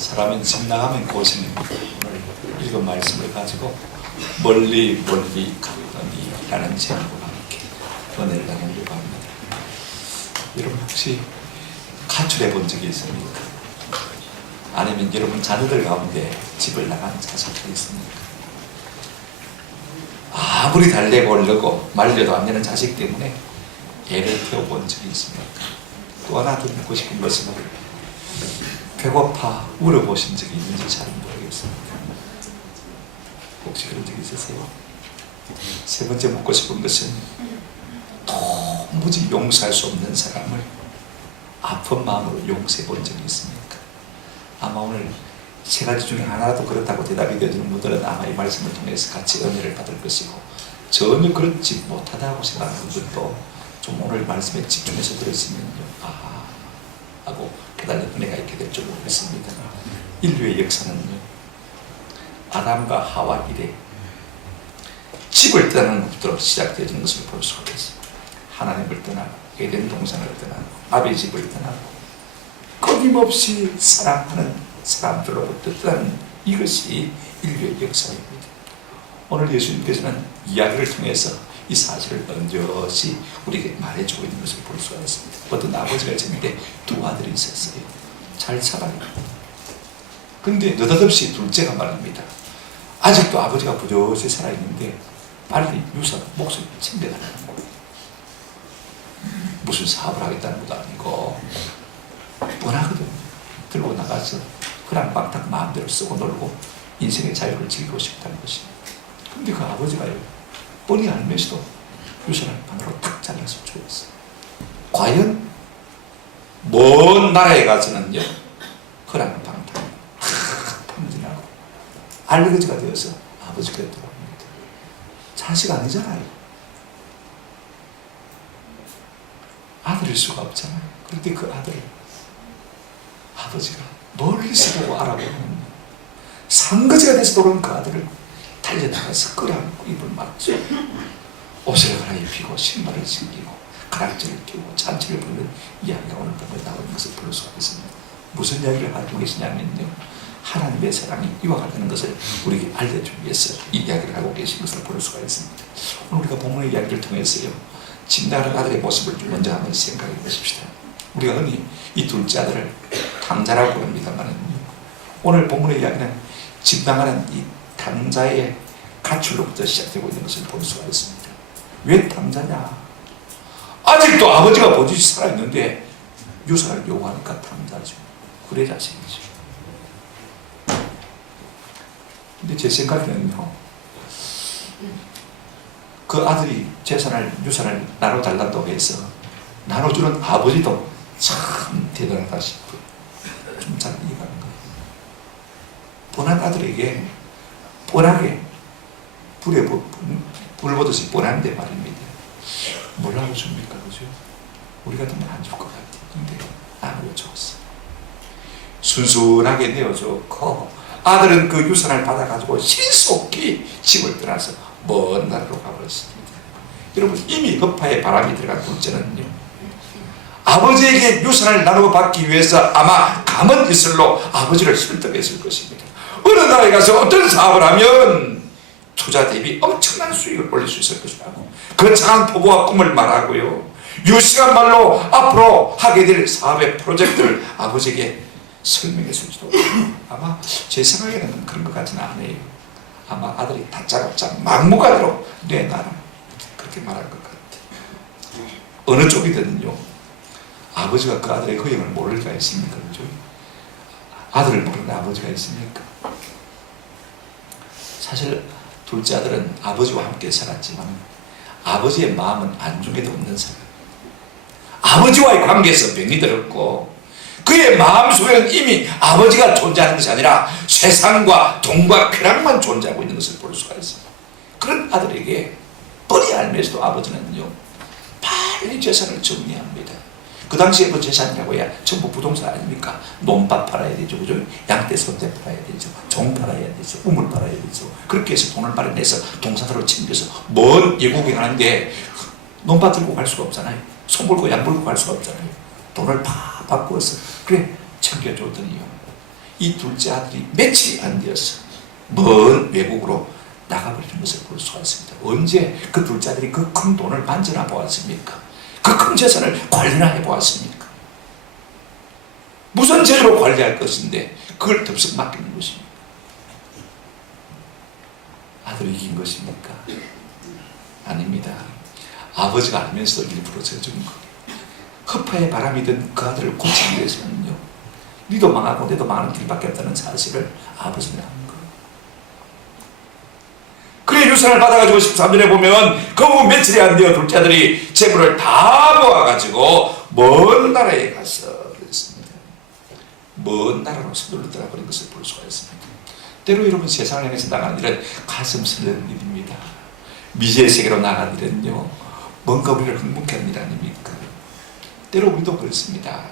사람은 집 나가면 고생입니다. 오늘 읽은 말씀을 가지고 멀리 멀리 갔더니라는 제목과 함께 은혜를 나누려고 합니다. 여러분 혹시 가출해 본 적이 있습니까? 아니면 여러분 자녀들 가운데 집을 나간 자식들이 있습니까? 아무리 달래고 얼르고 말려도 안 되는 자식 때문에 애를 태워본 적이 있습니까? 또 하나 더 묻고 싶은 것은 배고파 울어보신 적이 있는지 잘 모르겠습니다. 혹시 그런 적이 있으세요? 세 번째 묻고 싶은 것은 도무지 용서할 수 없는 사람을 아픈 마음으로 용서해 본 적이 있습니까? 아마 오늘 세 가지 중에 하나라도 그렇다고 대답이 되어주는 분들은 아마 이 말씀을 통해서 같이 은혜를 받을 것이고, 전혀 그렇지 못하다고 생각하는 분들도 좀 오늘 말씀에 집중해서 들었으면요, 하고 깨달은 은혜가 있게 될 줄 모르겠습니다. 인류의 역사는요, 아담과 하와 이래 집을 떠나는 것부터 시작되어지는 것을 볼 수가 있습니다. 하나님을 떠나고 에덴 동산을 떠나고 아비 집을 떠나고 끊임없이 사랑하는 사람들로부터 떠나는 이것이 인류의 역사입니다. 오늘 예수님께서는 이야기를 통해서 이 사실을 번젓이 우리에게 말해주고 있는 것을 볼 수가 있습니다. 어떤 아버지가 있었는데 두 아들이 있었어요. 잘 살아요. 근데 느닷없이 둘째가 말합니다. 아직도 아버지가 부젓이 살아있는데 빨리 유산 몫을 챙겨달라는 거예요. 무슨 사업을 하겠다는 것도 아니고 뻔하거든요. 들고 나가서 그냥 막딱 마음대로 쓰고 놀고 인생의 자유를 즐기고 싶다는 것입니다. 근데 그 아버지가요, 뻔히 알면서도 유산을 반으로 탁 잘라서 주었어요. 과연 먼 나라에 가서는요, 허랑방탕 탁 탐진하고 알러지가 되어서 아버지 곁으로 옵니다. 자식 아니잖아요. 아들일 수가 없잖아요. 그런데 그 아들을 아버지가 멀리서 보고 알아보는 상거지가 돼서 돌아온 그 아들을 달려나가서 끌어안고 입을 막죠. 옷을 갈아입히고 신발을 신기고 가락지를 끼우고 잔치를 부르는 이야기가 오늘 보면 나오는 것을 볼 수가 있습니다. 무슨 이야기를 하고 계시냐면요, 하나님의 사랑이 이와 같다는 것을 우리에게 알려주기 위해서 이 이야기를 하고 계신 것을 볼 수가 있습니다. 오늘 우리가 본문의 이야기를 통해서요, 집 나가는 아들의 모습을 먼저 한번 생각해 보십시다. 우리가 흔히 이 둘째 아들을 탕자라고 부릅니다만, 오늘 본문의 이야기는 집 나가는 이 탕자의 가출로부터 시작되고 있는 것을 볼 수가 있습니다. 왜 탕자냐? 아직도 아버지가 보듯이 살아있는데 유산을 요구하니까 탕자죠. 그래 자식이죠. 근데 제 생각에는요, 그 아들이 재산을, 유산을 나눠달란다고 해서 나눠주는 아버지도 참 대단하다 싶어요. 좀 잘 이해가는 거예요. 뻔한 아들에게 뻔하게 불에 불 보듯이 뻔한데 말입니다. 뭐라고 줍니까? 그죠? 우리 같으면 안 줄 것 같아요. 근데 나눠줬어. 순순하게 내어줬고, 아들은 그 유산을 받아가지고 신속히 집을 떠나서 먼 나라로 가버렸습니다. 여러분, 이미 허파에 바람이 들어간 둘째는요, 아버지에게 유산을 나눠받기 위해서 아마 감은 이슬로 아버지를 설득했을 것입니다. 어느 나라에 가서 어떤 사업을 하면 투자 대비 엄청난 수익을 올릴 수 있을 것이라고 거창한 포부와 꿈을 말하고요, 유식한 말로 앞으로 하게 될 사업의 프로젝트를 아버지에게 설명했을지도. 아마 제 생각에는 그런 것 같지는 않아요. 아마 아들이 다짜고짜 막무가내로 내놔라 그렇게 말할 것 같아요. 어느 쪽이든요, 아버지가 그 아들의 허영을 모를 리가 있습니까? 그죠? 아들을 모르는 아버지가 있습니까? 사실 둘째 아들은 아버지와 함께 살았지만 아버지의 마음은 안중에도 없는 사람. 아버지와의 관계에서 병이 들었고, 그의 마음속에는 이미 아버지가 존재하는 것이 아니라 세상과 돈과 쾌락만 존재하고 있는 것을 볼 수가 있습니다. 그런 아들에게 뻔히 알면서도 아버지는요, 빨리 재산을 정리합니다. 그 당시에 그 재산이라고 해야 전부 부동산 아닙니까? 논밭 팔아야 되죠, 그죠? 양떼 소떼 팔아야 되죠, 종 팔아야 되죠, 우물 팔아야 되죠. 그렇게 해서 돈을 마련해서 동산으로 챙겨서 먼 외국에 가는데 논밭 들고 갈 수가 없잖아요. 손 벌고 양 벌고 갈 수가 없잖아요. 돈을 다 바꾸어서 그래 챙겨줬더니요, 이 둘째 아들이 며칠이 안 되어서 먼 외국으로 나가버리는 것을 볼 수가 있습니다. 언제 그 둘째 아들이 그 큰 돈을 만져나 보았습니까? 그 큰 재산을 관리나 해보았습니까? 무슨 재주로 관리할 것인데 그걸 덥석 맡기는 것입니다. 아들이 이긴 것입니까? 아닙니다. 아버지가 알면서도 일부러 저주는 거예요. 허파에 바람이 든 그 아들을 고치기 위해서는요, 니도 망하고 내도 망하는 길밖에 없다는 사실을 아버지는 아는 거예요. 그래 유산을 받아가지고 13절에 보면 그 후 며칠이 안 되어 둘째 아들이 재물을 다 모아가지고 먼 나라에 가서 그랬습니다. 먼 나라로 서둘러 떠나버린 것을 볼 수가 있습니다. 때로 여러분 세상을 향해서 나가는 일은 가슴 설레는 일입니다. 미지의 세계로 나가는 일은요, 뭔가 우리를 흥분케 하는 일 아닙니까? 때로 우리도 그렇습니다.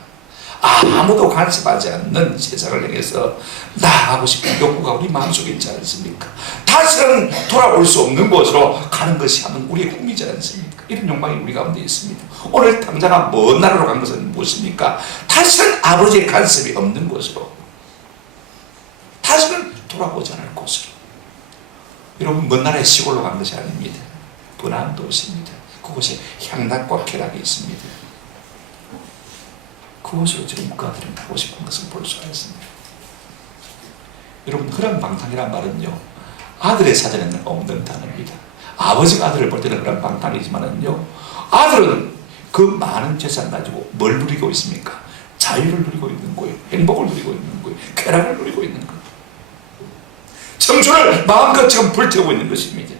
아무도 간섭하지 않는 세상을 향해서 나가고 싶은 욕구가 우리 마음속에 있지 않습니까? 다시는 돌아올 수 없는 곳으로 가는 것이 하면 우리의 꿈이지 않습니까? 이런 욕망이 우리 가운데 있습니다. 오늘 당장은 먼 나라로 간 것은 무엇입니까? 다시는 아버지의 간섭이 없는 곳으로, 다시는 돌아오지 않을 곳으로. 여러분, 먼 나라의 시골로 간 것이 아닙니다. 번화한 도시입니다. 그곳에 향락과 쾌락이 있습니다. 그곳으로 지금 그 아들은 가고 싶은 것을 볼 수가 있습니다. 여러분, 허랑방탕이란 말은요, 아들의 사전에는 없는 단어입니다. 아버지가 아들을 볼 때는 허랑방탕이지만은요, 아들은 그 많은 재산 가지고 뭘 누리고 있습니까? 자유를 누리고 있는 거예요. 행복을 누리고 있는 거예요. 쾌락을 누리고 있는 거예요. 청춘을 마음껏 지금 불태우고 있는 것입니다.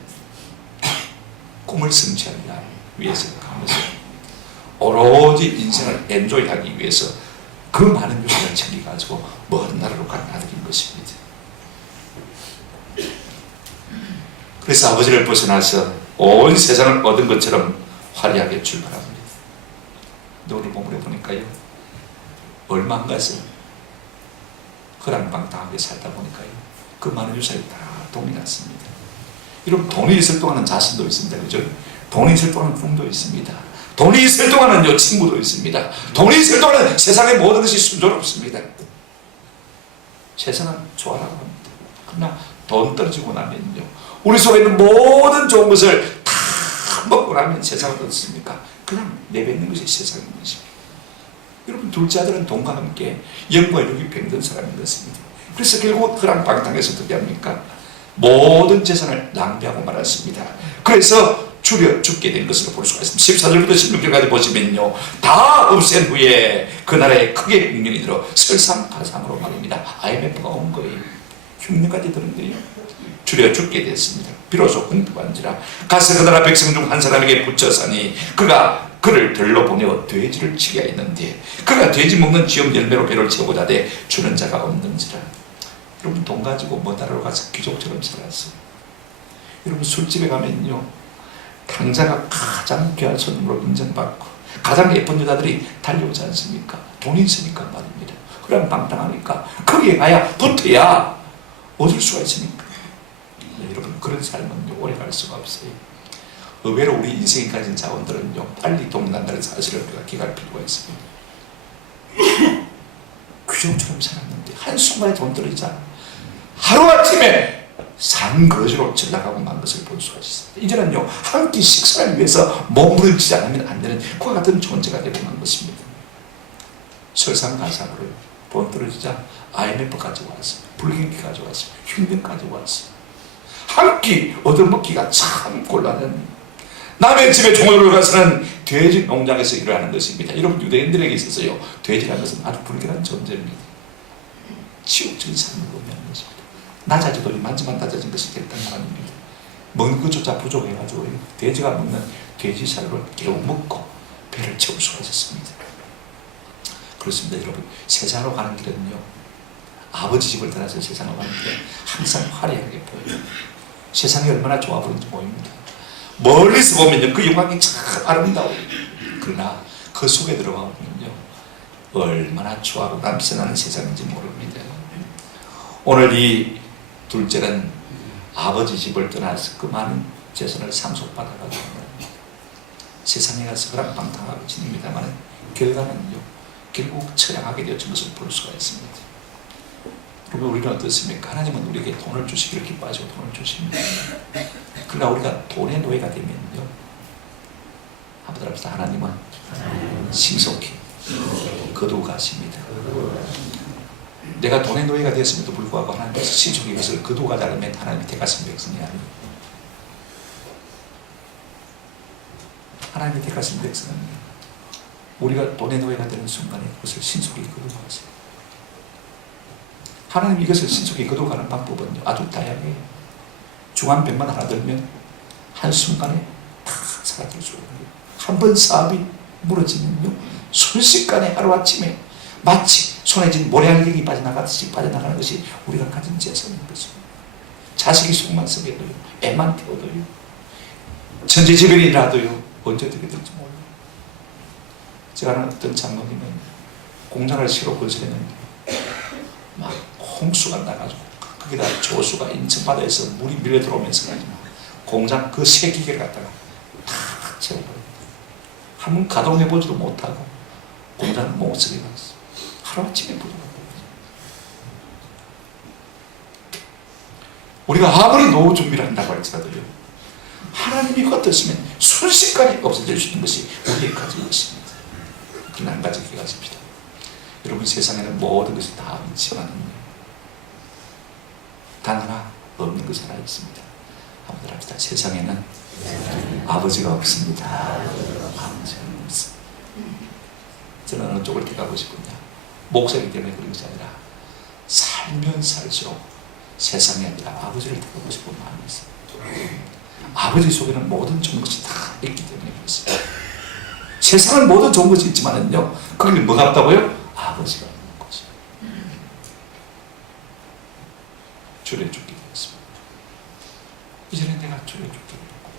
꿈을 성취하기 위해서 가면서 오로지 인생을 엔조이하기 위해서 그 많은 유산을 챙겨가지고 먼 나라로 간 아들인 것입니다. 그래서 아버지를 벗어나서 온 세상을 얻은 것처럼 화려하게 출발합니다. 오늘 본문에 보니까요, 얼마 안 가서 허랑방탕하게 살다 보니까요, 그 많은 유산이 다 돈이 났습니다. 여러분, 돈이 있을 동안은 자신도 있습니다. 그죠? 돈이 있을 동안은 꿈도 있습니다. 돈이 있을 동안은 친구도 있습니다. 돈이 있을 동안은 세상의 모든 것이 순조롭습니다. 세상은 좋아라고 합니다. 그러나 돈 떨어지고 나면요, 우리 속에 있는 모든 좋은 것을 다 먹고 나면 세상은 어떻습니까? 그냥 내뱉는 것이 세상인 것입니다. 여러분, 둘째 아들은 돈과 함께 영과 육이 병든 사람인 것입니다. 그래서 결국 허랑방탕에서 어떻게 합니까? 모든 재산을 낭비하고 말았습니다. 그래서 줄여 죽게 된 것으로 볼 수가 있습니다. 14절부터 16절까지 보시면요, 다 없앤 후에 그 나라에 크게 흉년이 들어 설상가상으로 말입니다. IMF가 온 거예요. 흉년까지 들은데요, 줄여 죽게 됐습니다. 비로소 궁핍한지라 가서 그 나라 백성 중 한 사람에게 붙여서니 그가 그를 들러 보내어 돼지를 치게 했는데 그가 돼지 먹는 지엄 열매로 배를 채우고자 하되 주는 자가 없는지라. 여러분, 돈 가지고 먼 나라로 가서 귀족처럼 살았어요. 여러분, 술집에 가면요, 당자가 가장 귀한 손님으로 인정받고 가장 예쁜 여자들이 달려오지 않습니까? 돈이 있으니까 말입니다. 그럼 방탕하니까 거기에 가야 붙어야 얻을 수가 있으니까. 네, 여러분, 그런 삶은 오래 갈 수가 없어요. 의외로 우리 인생이 가진 자원들은요, 빨리 동난다는 사실을 우리가 기억할 필요가 있습니다. 귀족처럼 살았는데 한순간에 돈 떨어지자 하루아침에 상거지로 전락하고 만 것을 볼 수가 있습니다. 이제는요, 한 끼 식사를 위해서 몸부림치지 않으면 안 되는 그와 같은 존재가 되고 만 것입니다. 설상가상으로요, 돈 떨어지자 IMF까지 왔어요. 불경기까지 왔어요. 흉년까지 왔어요. 한 끼 얻어먹기가 참 곤란한, 남의 집에 종로를 가서는 돼지 농장에서 일을 하는 것입니다. 여러분, 유대인들에게 있어서요, 돼지라는 것은 아주 불길한 존재입니다. 치욕적인 삶을 의미하는 것입니다. 낮아져도 이만저만 낮아진 것이 됐다는 거 아닙니다. 먹는 것조차 부족해가지고 돼지가 먹는 돼지살을 겨우 먹고 배를 채울 수가 있었습니다. 그렇습니다. 여러분, 세상으로 가는 길은요, 아버지 집을 떠나서 세상으로 가는 길은 항상 화려하게 보여요. 세상이 얼마나 좋아 보이는지 보입니다. 멀리서 보면요, 그 영광이 참 아름다워요. 그러나 그 속에 들어가 보면요, 얼마나 추하고 남선하는 세상인지 모릅니다. 오늘 이 둘째는 아버지 집을 떠나서 그 많은 재산을 상속받아가지고 세상에 가서 허랑방탕하게 지냅니다만 결과는요, 결국 처량하게 되어진 것을 볼 수가 있습니다. 그러면 우리는 어떻습니까? 하나님은 우리에게 돈을 주시기를 기뻐하시고 돈을 주십니다. 그러나 우리가 돈의 노예가 되면요, 한번 합시다. 하나님은 신속히 거두가십니다. 내가 돈의 노예가 되었음에도 불구하고 하나님께서 신속히 이것을 거두가지 않으면 하나님이 택하신 백성이 아니에요. 하나님이 택하신 백성은 우리가 돈의 노예가 되는 순간에 그것을 신속히 거두가세요. 하나님이 이것을 신속히 거두가는 방법은 아주 다양해요. 중한 100만 하나 들면 한순간에 다 사라질 수 있는 거예요. 한 번 사업이 무너지면요, 순식간에 하루아침에 마치 손에 쥔 모래알갱이 빠져나가듯이 빠져나가는 것이 우리가 가진 재산인 것입니다. 자식이 속만 썩여도요, 애만 태워도요, 천재지변이 나도요, 언제 어떻게 될지 몰라요. 제가 아는 어떤 장로님은 공장을 새로 건설했는데 막 홍수가 나가지고 거기다 조수가 인천바다에서 물이 밀려 들어오면서 공장 그 새 기계를 갖다가 다 채워버립니다. 한번 가동해보지도 못하고 공장을 못 쓰게 갔어요. 하루아침에 부도가 나버렸어요. 우리가 아무리 노후 준비를 한다고 할지라도요, 하나님이 어떠시면 순식간에 없어질 수 있는 것이 우리의 가진 것입니다. 그러나 한 가지 기억하십시다. 여러분, 세상에는 모든 것이 다 있지만 단 하나 없는 것이 하나 있습니다. 한번 합시다. 세상에는 아버지가 없습니다. 아버지가 없습니다. 저는 어느 쪽을 택하고 싶으냐? 목사이기 때문에 그런 것이 아니라 살면 살수록 세상이 아니라 아버지를 택하고 싶은 마음이 있어요. 아버지 속에는 모든 좋은 것이 다 있기 때문에 그렇습니다. 세상은 모든 좋은 것이 있지만은요, 거기는 뭐가 없다고요? 아버지가 없는 거죠. 줄에 죽게 되었습니다. 이제는 내가 줄에 죽게 되었고,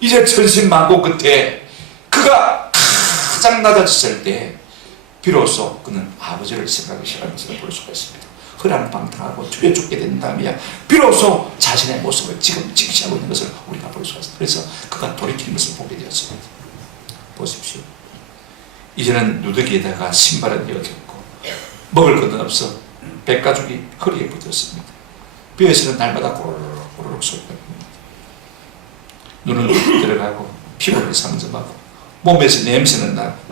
이제 천신만고 끝에 그가 가장 낮아졌을 때 비로소 그는 아버지를 생각하기 시작하는 것을 볼 수가 있습니다. 허랑방탕하고 줄에 죽게 된 다음에야 비로소 자신의 모습을 지금 직시하고 있는 것을 우리가 볼 수가 있습니다. 그래서 그가 돌이키는 것을 보게 되었습니다. 보십시오. 이제는 누더기에다가 신발은 여겼고 먹을 것은 없어 백가죽이 허리에 붙었습니다. 뼈에서는 날마다 고로록 고로록 소리가 납니다. 눈은 들어가고 피부를 상점하고 몸에서 냄새는 나고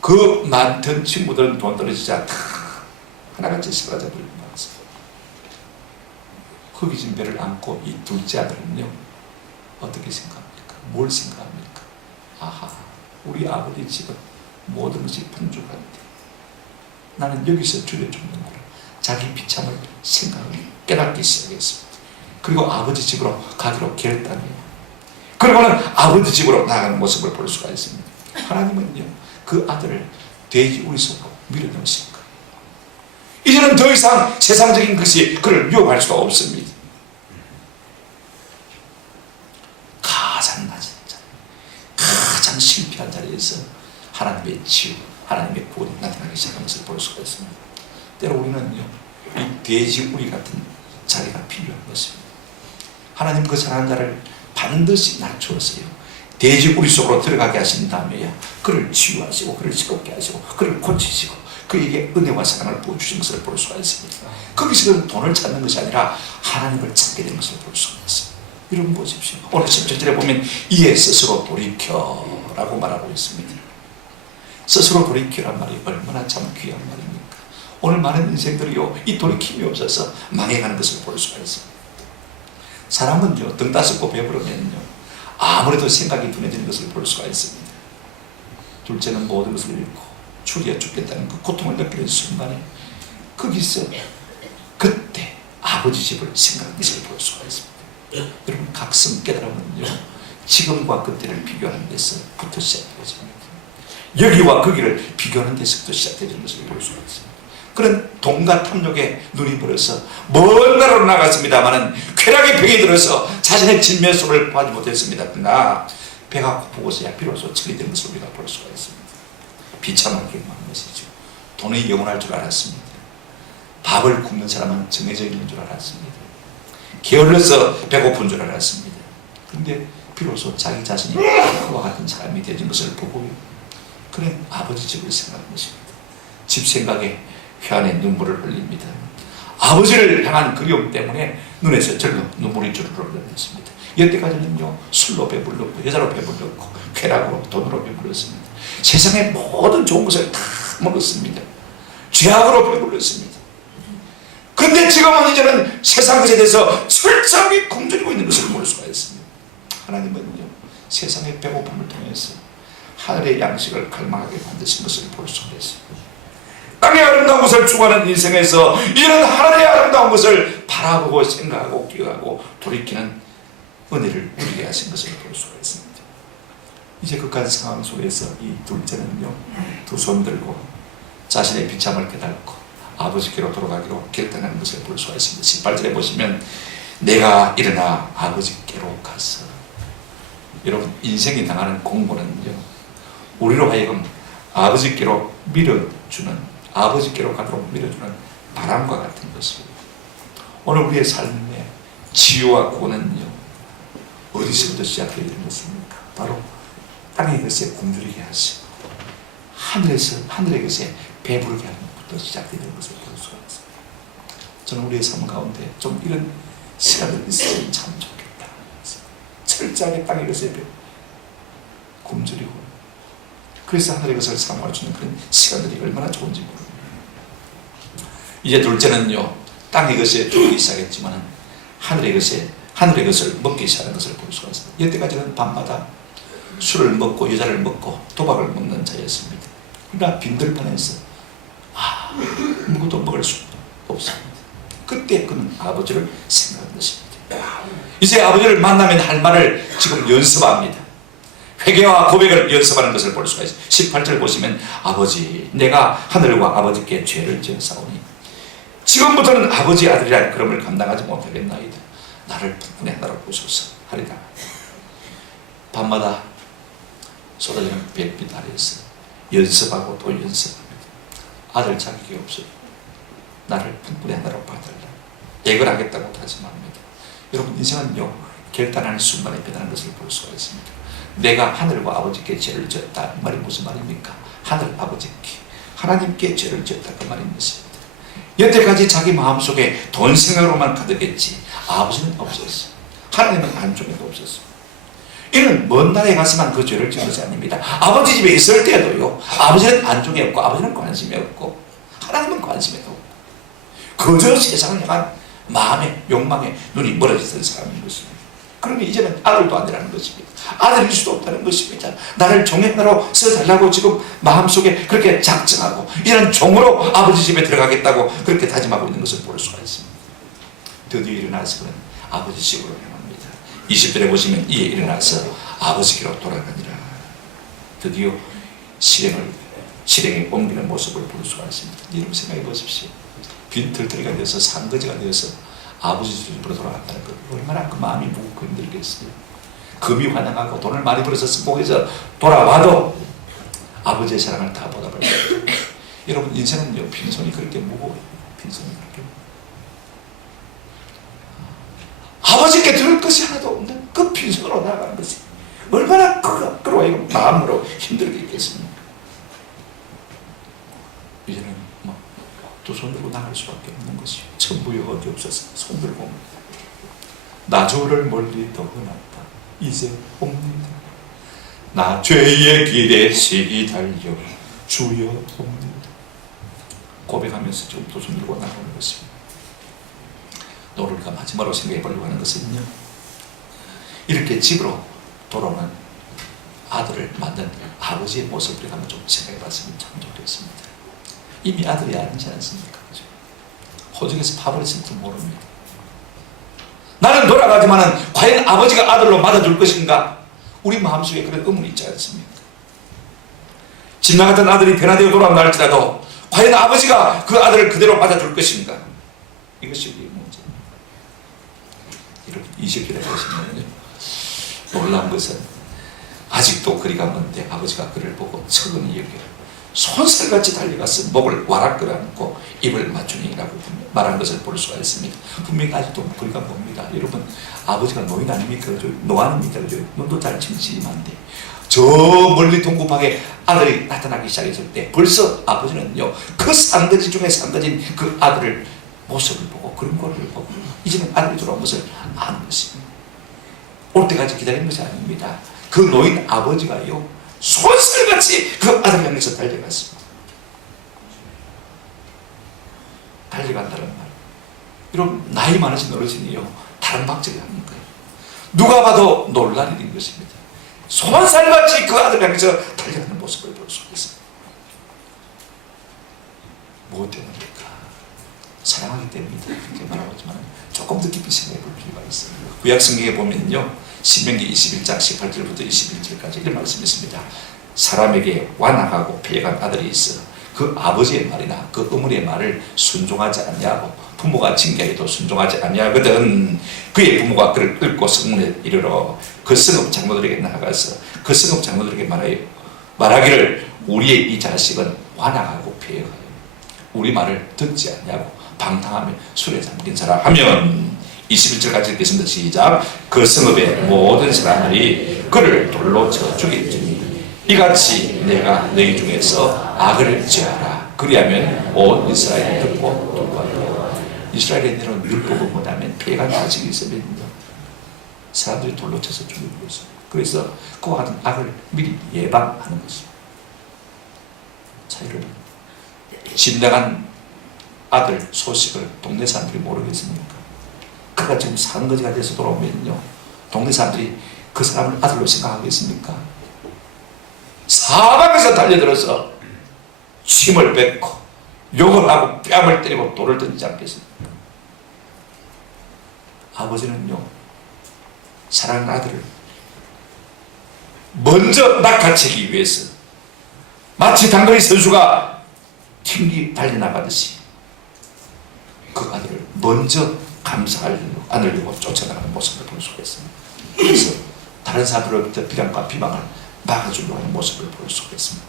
그 많던 친구들은 돈 떨어지자 다 하나같이 사라져 버리고 말았어요. 흙이진 배를 안고 이 둘째 아들은요, 어떻게 생각합니까? 뭘 생각합니까? 아하, 우리 아버지 집은 모든 것이 풍족한데 나는 여기서 줄여 죽는구나. 자기 비참을 생각하기 깨닫기 시작했습니다. 그리고 아버지 집으로 가기로 결단해요. 그리고는 아버지 집으로 나가는 모습을 볼 수가 있습니다. 하나님은요, 그 아들을 돼지 우리 속으로 밀어넣으신 거예요. 이제는 더 이상 세상적인 것이 그를 유혹할 수가 없습니다. 가장 낮은 자리, 가장 실패한 자리에서 하나님의 치유, 하나님의 구원이 나타나기 시작한 것을 볼 수가 있습니다. 때로 우리는요, 이 돼지 우리 같은 자리가 필요한 것입니다. 하나님 그 사랑하는 자를 반드시 낮추었어요. 돼지 우리 속으로 들어가게 하신 다음에야 그를 치유하시고 그를 새롭게 하시고 그를 고치시고 그에게 은혜와 사랑을 부어주신 것을 볼 수가 있습니다. 거기서 돈을 찾는 것이 아니라 하나님을 찾게 된 것을 볼 수가 있습니다. 여러분 보십시오. 오늘 17절에 보면 이에 스스로 돌이켜라고 말하고 있습니다. 스스로 돌이키란 말이 얼마나 참 귀한 말입니까? 오늘 많은 인생들이요, 이 돌이킴이 없어서 망해가는 것을 볼 수가 있습니다. 사람은요, 등 따숩고 배부르면요, 아무래도 생각이 둔해지는 것을 볼 수가 있습니다. 둘째는 모든 것을 잃고 줄여 죽겠다는 그 고통을 느끼는 순간에 거기서 그때 아버지 집을 생각하는 것을 볼 수가 있습니다. 여러분, 각성 깨달음은요, 지금과 그때를 비교하는 데서부터 시작되어집니다. 여기와 거기를 비교하는 데서부터 시작되는 것을 볼 수가 있습니다. 그런 돈과 탐욕에 눈이 멀어서 먼 나라로 나갔습니다마는 쾌락의 병이 들어서 자신의 진면속을 보지 못했습니다. 그러나 배가 고프고서야 비로소 철이 되는 것을 우리가 볼 수가 있습니다. 비참하게 많은 것이죠. 돈이 영원할 줄 알았습니다. 밥을 굶는 사람은 정해져 있는 줄 알았습니다. 게을러서 배고픈 줄 알았습니다. 그런데 비로소 자기 자신이 그와 같은 사람이 되는 것을 보고 그래 아버지 집을 생각한 것입니다. 집 생각에 회한의 눈물을 흘립니다. 아버지를 향한 그리움 때문에 눈에서 절로 눈물이 주르륵 흘렀습니다. 여태까지는요, 술로 배불렀고 여자로 배불렀고 쾌락으로 돈으로 배불렀습니다. 세상의 모든 좋은 것을 다 먹었습니다. 죄악으로 배불렀습니다. 그런데 지금은 이제는 세상 것에 대해서 철저하게 굶주리고 있는 것을 볼 수가 있습니다. 하나님은요, 세상의 배고픔을 통해서 하늘의 양식을 갈망하게 만드신 것을 볼 수가 있습니다. 땅의 아름다운 것을 추구하는 인생에서 이런 하늘의 아름다운 것을 바라보고 생각하고 기억하고 돌이키는 은혜를 누리게 하신 것을 볼 수가 있습니다. 이제 극한 상황 속에서 이 둘째는요, 두 손 들고 자신의 비참을 깨닫고 아버지께로 돌아가기로 결단하는 것을 볼 수가 있습니다. 18절에 보시면 내가 일어나 아버지께로 가서, 여러분 인생이 당하는 공고는요, 우리로 하여금 아버지께로 밀어주는, 아버지께로 가도록 밀어주는 바람과 같은 것입니다. 오늘 우리의 삶의 치유와 구원은요, 어디서부터 시작되어 있는 것입니까? 바로 땅의 것에 굶주리게 하시고 하늘의 것에 배부르게 하는 것부터 시작되는 것을 볼 수가 있습니다. 저는 우리의 삶 가운데 좀 이런 시간들이 있으면 참 좋겠다. 철저하게 땅의 것에 굶주리고, 그래서 하늘의 것을 사모할 수 있는 그런 시간들이 얼마나 좋은지 모릅니다. 이제 둘째는요, 땅의 것에 죽기 시작했지만 하늘의 것을 먹기 시작하는 것을 볼 수가 있습니다. 여태까지는 밤마다 술을 먹고 여자를 먹고 도박을 먹는 자였습니다. 그러나 빈들판에서 아무것도 먹을 수 없습니다. 그때 그는 아버지를 생각한 것입니다. 이제 아버지를 만나면 할 말을 지금 연습합니다. 회개와 고백을 연습하는 것을 볼 수가 있습니다. 18절 보시면 아버지, 내가 하늘과 아버지께 죄를 지었사오니 지금부터는 아버지의 아들이라 그럼을 감당하지 못하겠나이다. 나를 분의 나라 보소서 하리라. 밤마다 쏟아지는 별빛 아래에서 연습하고 또 연습합니다. 아들 자격이 없어요. 나를 분분히 하나로 봐달라. 액을 하겠다고 다짐합니다. 여러분 인생은요, 결단하는 순간에 변하는 것을 볼 수가 있습니다. 내가 하늘과 아버지께 죄를 지었다. 그 말이 무슨 말입니까? 하늘 아버지께, 하나님께 죄를 지었다. 그 말인 것입니다. 여태까지 자기 마음속에 돈 생각으로만 가득했지 아버지는 없었어요. 하나님은 안쪽에도 없었어요. 이는 먼 나라에 가서만 그 죄를 지은 것이 아닙니다. 아버지 집에 있을 때도요, 아버지는 안중에 없고 아버지는 관심이 없고 하나님은 관심이 없고 그저 세상을 향한 마음의 욕망에 눈이 멀어졌던 사람인 것입니다. 그러니 이제는 아들도 안 되라는 것입니다. 아들일 수도 없다는 것입니다. 나를 종의 나라로 써달라고 지금 마음속에 그렇게 작정하고 이런 종으로 아버지 집에 들어가겠다고 그렇게 다짐하고 있는 것을 볼 수가 있습니다. 드디어 일어나서 그는 아버지 집으로 향합니다. 20절에 보시면 이에 일어나서 아버지께로 돌아가니라. 드디어 실행에 옮기는 모습을 볼 수가 있습니다. 여러분 생각해 보십시오. 빈털터리가 되어서 상거지가 되어서 아버지 집으로 돌아간다는 것, 얼마나 그 마음이 무겁고 힘들겠어요. 금이 환영하고 돈을 많이 벌어서 성공해서 돌아와도 아버지의 사랑을 다 보답을 해요. 여러분 인생은요, 빈손이 그렇게 무거워요. 빈손이 그렇게 아버지께 들을 것이 하나도 없는 그 빈손으로 나아가는 것이 얼마나 그로 마음으로 힘들게 있겠습니까? 이제는 두 손 들고 나갈 수밖에 없는 것이요. 천부여 어디 없어서 손 들고 나 주를 멀리 떠났다. 이제 옵니다. 나 죄의 길에 시달려 주여 옵니다. 고백하면서 지금 두 손 들고 나가는 것입니다. 오늘 우리가 마지막으로 생각해 보려고 하는 것은요, 이렇게 집으로 돌아오는 아들을 만든 아버지의 모습을 한번 좀 생각해 봤으면 참 좋겠습니다. 이미 아들이 아니지 않습니까? 그죠? 호적에서 파버렸을지 모릅니다. 나는 돌아가지만은 과연 아버지가 아들로 맞아줄 것인가? 우리 마음속에 그런 의문이 있지 않습니까? 집 나갔던 아들이 변화되어 돌아온다 할지라도 과연 아버지가 그 아들을 그대로 맞아줄 것인가? 이것이 우리의 문제입니다. 여러분 20절에 보시면요, 놀라운 것은 아직도 거리가 먼데 아버지가 그를 보고 측은히 여겨 손살같이 달려가서 목을 와락 끌어안고 입을 맞추니라고 말한 것을 볼 수가 있습니다. 분명히 아직도 그러니까 봅니다. 여러분, 아버지가 노인 아닙니까? 노 아닙니까? 눈도 잘 침침한데 저 멀리 동구방에 아들이 나타나기 시작했을 때 벌써 아버지는요, 그 상거지 중에 상거진 그 아들을 모습을 보고 그런 거를 보고 이제는 아들이 돌아온 것을 아는 것입니다. 올 때까지 기다린 것이 아닙니다. 그 노인 아버지가요, 손살같이 그 아들을 향해서 달려갔습니다. 달려간다는 말. 여러분, 나이 많으신 어르신이요, 다른 박제를 하는 거예요. 누가 봐도 놀랄 일인 것입니다. 손살같이 그 아들을 향해서 달려가는 모습을 볼 수가 있습니다. 무엇 때문일까? 사랑하기 때문이다, 이렇게 말하고 있지만 조금 더 깊이 생각해 볼 필요가 있습니다. 구약 성경에 보면요, 신명기 21장 18절부터 21절까지 이런 말씀이 있습니다. 사람에게 완악하고 폐역한 아들이 있어 그 아버지의 말이나 그 어머니의 말을 순종하지 않냐고, 부모가 징계해도 순종하지 않냐거든. 그의 부모가 그를 끌고 성문에 이르러 그 성읍 장로들에게 나아가서 그 성읍 장로들에게 말하기를 우리의 이 자식은 완악하고 폐역하여 우리 말을 듣지 않냐고 방탕하며 술에 잠긴 사람 하면 21절까지 읽겠습니다. 시작. 그 성읍의 모든 사람들이 그를 돌로 쳐 죽일지니 이같이 내가 너희 중에서 악을 지어라. 그리하면 온 이스라엘이 듣고 돌아가리라. 이스라엘에는 율법을 못하면 폐간 자식이 있으면 사람들이 돌로 쳐서 죽이고 있어요. 그래서 그와 같은 악을 미리 예방하는 것입니다. 자, 여러분, 집 나간 아들 소식을 동네 사람들이 모르겠습니까? 그가 지금 상거지가 돼서 돌아오면요, 동네 사람들이 그 사람을 아들로 생각하겠습니까? 사방에서 달려들어서 침을 뱉고 욕을 하고 뺨을 때리고 돌을 던지지 않겠습니까? 아버지는요, 사랑하는 아들을 먼저 낚아채기 위해서 마치 단거리 선수가 튕기 달려나가듯이 그 아들을 먼저 감사하려고 안으려고 쫓아나가는 모습을 볼 수가 있습니다. 그래서 다른 사람들로부터 비난과 비방을 막아주려고 하는 모습을 볼 수가 있습니다.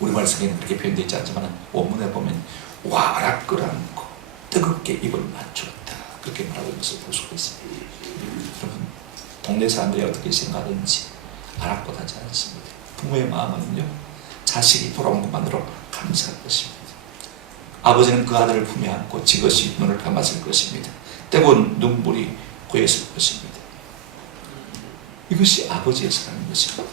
우리말 성경은 그렇게 표현되어 있지 않지만 원문에 보면 와락 끌어안고 뜨겁게 입을 맞추었다, 그렇게 말하고 있는 것을 볼 수가 있습니다. 여러분, 동네 사람들이 어떻게 생각하든지 아랑곳하지 않습니다. 부모의 마음은요, 자식이 돌아온 것만으로 감사할 것입니다. 아버지는 그 아들을 품에 안고 지그시 눈을 감았을 것입니다. 뜨거운 눈물이 고였을 것입니다. 이것이 아버지의 사랑인 것입니다.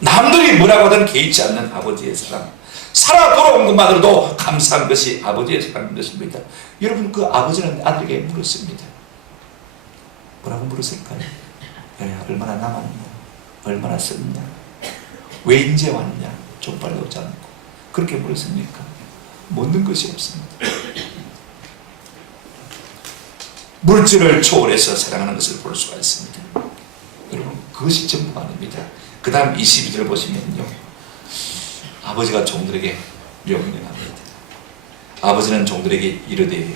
남들이 뭐라고 하든 개의치 않는 아버지의 사랑, 살아 돌아온 것만으로도 감사한 것이 아버지의 사랑인 것입니다. 여러분, 그 아버지는 아들에게 물었습니다. 뭐라고 물었을까요? 야, 얼마나 남았냐? 얼마나 썼냐? 왜 이제 왔냐? 좀 빨리 오지 않고 그렇게 물었습니까? 묻는 것이 없습니다. 물질을 초월해서 사랑하는 것을 볼 수가 있습니다. 여러분, 그것이 전부가 아닙니다. 그 다음 22절 보시면요, 아버지가 종들에게 명령을 합니다. 아버지는 종들에게 이르되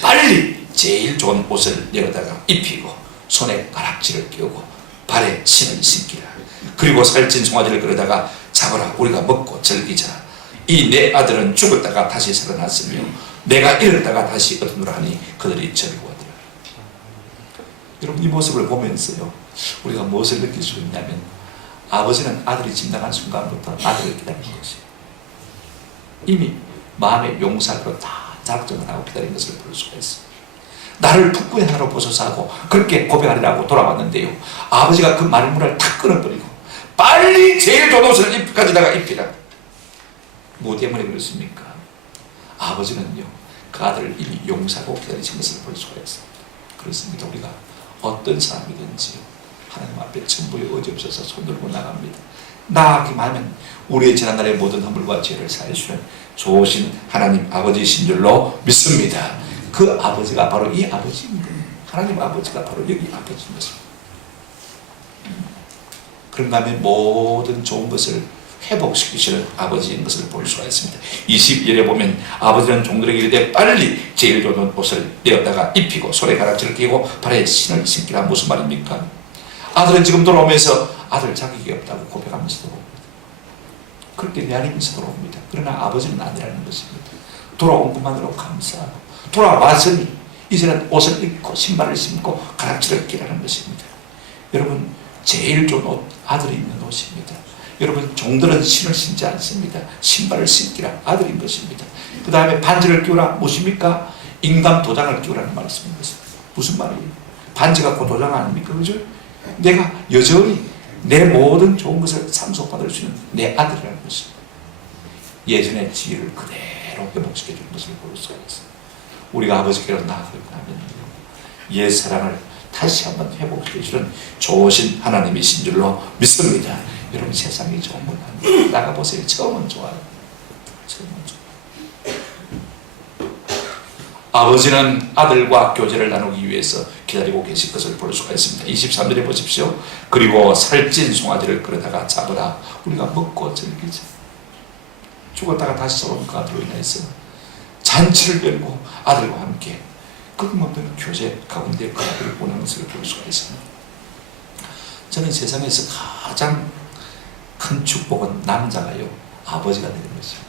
빨리 제일 좋은 옷을 내려다가 입히고 손에 가락지를 끼우고 발에 신을 신기라. 그리고 살찐 송아지를 끌어다가 잡아라. 우리가 먹고 즐기자. 이 내 아들은 죽었다가 다시 살아났으며 내가 잃었다가 다시 얻으노라 하니 그들이 저리고 하더라. 여러분, 이 모습을 보면서요, 우리가 무엇을 느낄 수 있냐면 아버지는 아들이 집 나간 순간부터 아들을 기다리는 것이에요. 이미 마음의 용사로 다 작정을 하고 기다린 것을 볼 수가 있어요. 나를 북구의 하나로 보소서하고 그렇게 고백하리라고 돌아왔는데요, 아버지가 그 말문을 탁 끊어버리고 빨리 제일 좋은 옷을 가져다가 입히라. 뭐 때문에 그렇습니까? 아버지는요, 그 아들을 이미 용서하고 기다리신 것을 볼 수가 있습니다. 그렇습니다. 우리가 어떤 사람이든지 하나님 앞에 전부에 의지 없어서 손들고 나갑니다. 나아가기만 하면 우리의 지난날의 모든 허물과 죄를 사해주는 좋으신 하나님 아버지이신 줄로 믿습니다. 그 아버지가 바로 이 아버지입니다. 하나님 아버지가 바로 여기 아버지인 것입니다. 그런가 하면 모든 좋은 것을 회복시키시는 아버지인 것을 볼 수가 있습니다. 22절에 보면 아버지는 종들에게 이르되 빨리 제일 좋은 옷을 내었다가 입히고 손에 가락지를 끼고 발에 신을 신기라. 무슨 말입니까? 아들은 지금 돌아오면서 아들 자격이 없다고 고백하면서도 그렇게 내아리면서 돌아옵니다. 그러나 아버지는 아니라는 것입니다. 돌아온 것만으로 감사하고 돌아왔으니 이제는 옷을 입고 신발을 신고 가락지를 끼라는 것입니다. 여러분, 제일 좋은 옷, 아들이 입는 옷입니다. 여러분, 종들은 신을 신지 않습니다. 신발을 신기라, 아들인 것입니다. 그 다음에 반지를 끼우라, 무엇입니까? 인감 도장을 끼우라는 말씀인 것입니다. 무슨 말이에요? 반지가 그 도장 아닙니까? 그죠? 내가 여전히 내 모든 좋은 것을 상속받을 수 있는 내 아들이라는 것입니다. 예전의 지위를 그대로 회복시켜 주는 것을 볼 수가 있습니다. 우리가 아버지께로 나아가고 나면 옛 사랑을 다시 한번 회복시켜 주는 좋으신 하나님이신 줄로 믿습니다. 여러분, 세상이 좋은 건 아니에요. 나가보세요. 처음은 좋아요. 처음은 좋아요. 아버지는 아들과 교제를 나누기 위해서 기다리고 계실 것을 볼 수가 있습니다. 23절에 보십시오. 그리고 살찐 송아지를 끌어다가 잡으라. 우리가 먹고 즐기자. 죽었다가 다시 돌아온 그 아들로 인해서 잔치를 열고 아들과 함께 끊임없는 교제 가운데 그 아들을 보는 것을 볼 수가 있습니다. 저는 세상에서 가장 큰 축복은 남자가요, 아버지가 되는 것이죠.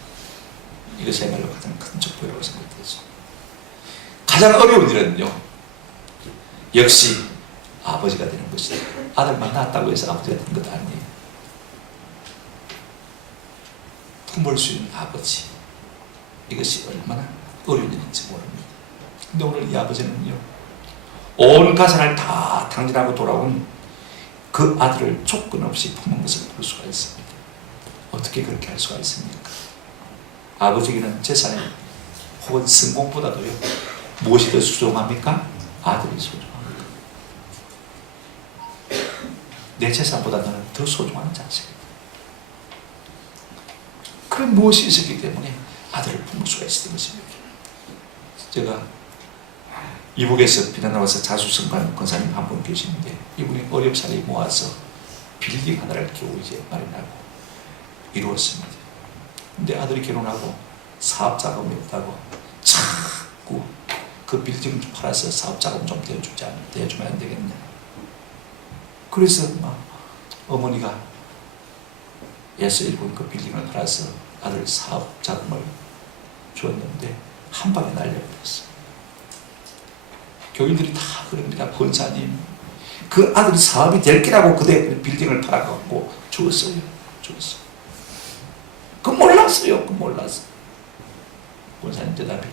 이것이야말로 가장 큰 축복이라고 생각되죠. 가장 어려운 일은요, 역시 아버지가 되는 것이다. 아들만 낳았다고 해서 아버지가 되는 것 아니에요. 품을 수 있는 아버지, 이것이 얼마나 어려운 일인지 모릅니다. 근데 오늘 이 아버지는요, 온 가산을 다 탕진하고 돌아온 그 아들을 조건 없이 품은 것을 볼 수가 있습니다. 어떻게 그렇게 할 수가 있습니까? 아버지에게는 재산이 혹은 성공보다도요, 무엇이 더 소중합니까? 아들이 소중합니다. 내 재산보다 너는 더 소중한 자식이다. 그런 무엇이 있었기 때문에 아들을 품을 수가 있었던 것입니다. 제가 이북에서 비난 나와서 자수성가하는 권사님 한 분 계시는데, 이분이 어렵사리 모아서 빌딩 하나를 겨우 이제 마련하고 이루었습니다. 근데 아들이 결혼하고 사업 자금이 없다고 자꾸 그 빌딩을 좀 팔아서 사업 자금 좀 대주면 안 되겠냐. 그래서 막 어머니가 S1군 그 빌딩을 팔아서 아들 사업 자금을 줬는데 한 방에 날려버렸어요. 교인들이 다 그럽니다. 권사님, 그 아들이 사업이 될 거라고 그대 빌딩을 팔아갖고 주었어요. 그 몰랐어요. 그 몰랐어. 권사님 대답이,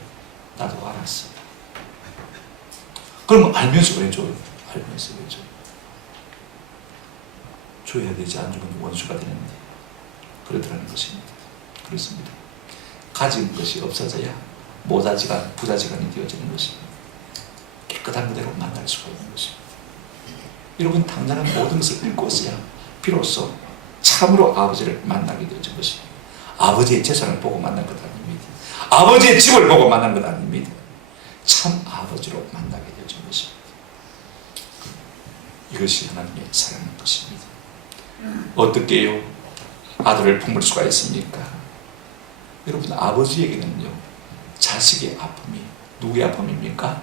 나도 알았어. 그럼 알면서 왜 줘요? 알면서 왜 줘요? 줘야 되지, 안 주면 원수가 되는데. 그러더라는 것입니다. 그렇습니다. 가진 것이 없어져야 모자지간, 부자지간이 되어지는 것입니다. 깨끗한 그대로 만날 수가 있는 것입니다. 여러분, 당장은 모든 것을 읽고서야 비로소 참으로 아버지를 만나게 되어진 것입니다. 아버지의 재산을 보고 만난 것 아닙니다. 아버지의 집을 보고 만난 것 아닙니다. 참 아버지로 만나게 되어진 것입니다. 이것이 하나님의 사랑인 것입니다. 어떻게요? 아들을 품을 수가 있습니까? 여러분, 아버지에게는요, 자식의 아픔이 누구의 아픔입니까?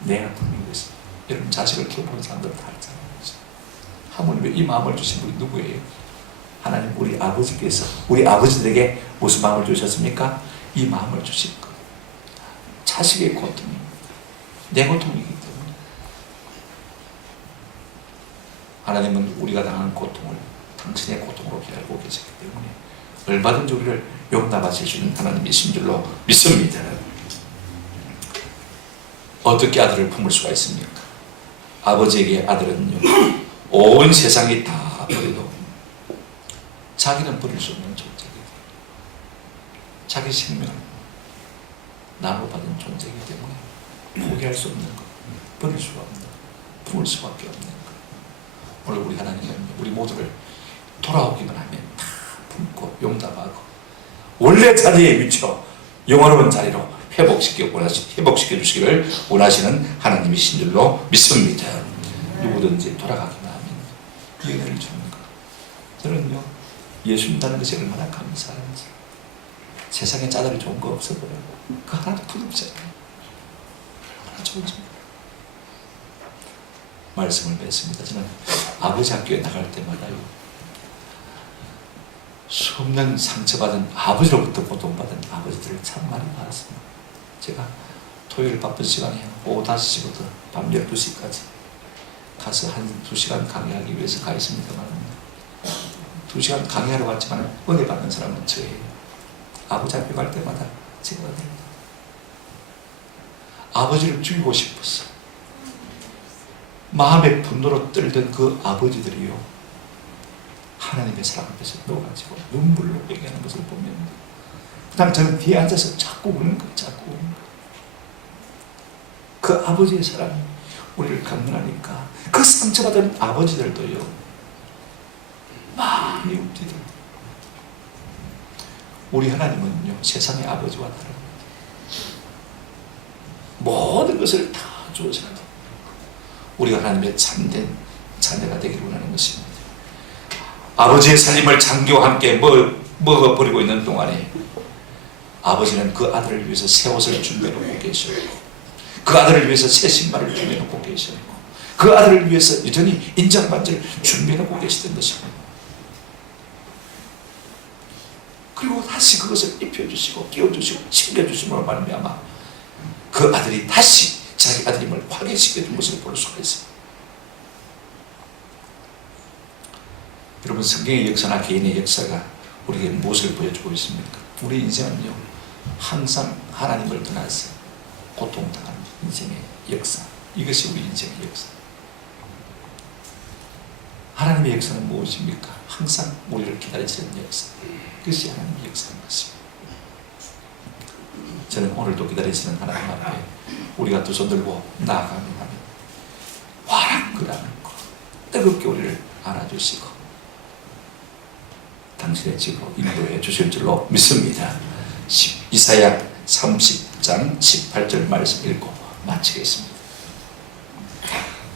내 아픔인 것입니다. 여러분, 자식을 키워보는 사람들 다 알잖아요. 하물며 이 마음을 주신 분이 누구예요? 하나님, 우리 아버지께서 우리 아버지들에게 무슨 마음을 주셨습니까? 이 마음을 주신 것. 자식의 고통이 내 고통이기 때문에 하나님은 우리가 당하는 고통을 당신의 고통으로 알고 계시기 때문에 얼마든지 우리를 용납하실 수 있는 하나님이신 줄로 믿습니다. 어떻게 아들을 품을 수가 있습니까? 아버지에게 아들은요, 온 세상이 다 버려도 자기는 버릴 수 없는 존재이기 때문에, 자기 생명을 나눠받은 존재이기 때문에 포기할 수 없는 것, 버릴 수가 없는 것, 품을 수밖에 없는 것. 오늘 우리 하나님은 우리 모두를 돌아오기만 하면 다 품고 용납하고 원래 자리에 미쳐 영원한 자리로 회복시켜 주시기를 원하시는 하나님이신 줄로 믿습니다. 누구든지 돌아가기만 하면 이 은혜를 주는 것. 저는요, 예수 믿다는 것이 얼마나 감사한지. 세상에 짜다리 좋은 거 없어 보여요. 그 하나도 부럽잖아요. 하나 좋은 점. 말씀을 맺습니다. 저는 아버지 학교에 나갈 때마다요, 수없는 상처받은 아버지로부터 고통받은 아버지들을 참 많이 봤습니다. 제가 토요일 바쁜 시간에 오후 5시부터 밤 12시까지 가서 한 2시간 강의하기 위해서 가 있습니다만 2시간 강의하러 갔지만 은혜 받는 사람은 저예요. 아버지 앞에 갈 때마다 제가 은혜를 아버지를 죽이고 싶었어. 마음의 분노로 떨던 그 아버지들이요, 하나님의 사랑 앞에서 놓아가지고 눈물로 얘기하는 것을 보면 그 다음 저는 뒤에 앉아서 자꾸 우는 거예요. 자꾸 우는 거예요. 그 아버지의 사랑이 우리를 감동하니까 그 상처받은 아버지들도요 많이 움직이더라고요. 우리 하나님은요 세상의 아버지와 다릅니다. 모든 것을 다 주어서라도 우리가 하나님의 참된 자녀가 되기를 원하는 것입니다. 아버지의 살림을 장교와 함께 먹어버리고 있는 동안에 아버지는 그 아들을 위해서 새 옷을 준비해놓고 계셨고, 그 아들을 위해서 새 신발을 준비해놓고 계셨고, 그 아들을 위해서 여전히 인장반지를 준비해놓고 계시던 것입니다. 그리고 다시 그것을 입혀주시고 끼워주시고 챙겨주심으로 말미암아 그 아들이 다시 자기 아들임을 확인시켜준 것을 볼 수가 있습니다. 여러분, 성경의 역사나 개인의 역사가 우리에게 무엇을 보여주고 있습니까? 우리 인생은요 항상 하나님을 떠나서 고통당하는 인생의 역사, 이것이 우리 인생의 역사. 하나님의 역사는 무엇입니까? 항상 우리를 기다리시는 역사, 그것이 하나님의 역사인 것입니다. 저는 오늘도 기다리시는 하나님 앞에 우리가 두 손 들고 나아가면 화랑그라는 거 뜨겁게 우리를 안아주시고 당신의 집으로 인도해 주실 줄로 믿습니다. 이사야 30장 18절 말씀 읽고 마치겠습니다.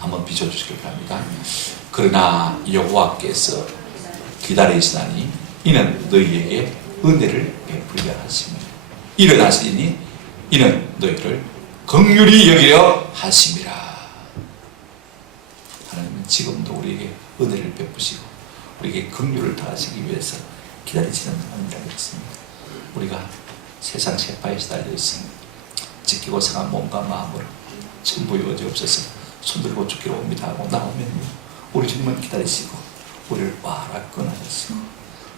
한번 비춰주시길 바랍니다. 그러나 여호와께서 기다리시나니 이는 너희에게 은혜를 베풀려 하십니다. 일어나시니 이는 너희를 긍휼히 여기려 하심이라. 하나님은 지금도 우리에게 은혜를 베푸시고 우리에게 긍휼을 더하시기 위해서 기다리시는 하나님이라고 했습니다. 우리가 세상 세파에 시달려 있으니 지키고 상한 몸과 마음으로 전부 여지없어서 손들고 죽기로 옵니다 하고 나오면 우리 주님은 기다리시고 우리를 와라 꺼내시고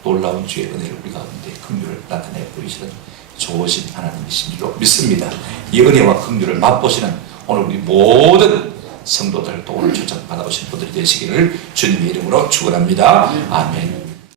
놀라운 주의 은혜를 우리 가운데 긍휼을 나타내 보이시는 좋으신 하나님이신 줄로 믿습니다. 이 은혜와 긍휼을 맛보시는 오늘 우리 모든 성도들, 또 오늘 초청 받아오신 분들이 되시기를 주님의 이름으로 축원합니다. 아멘.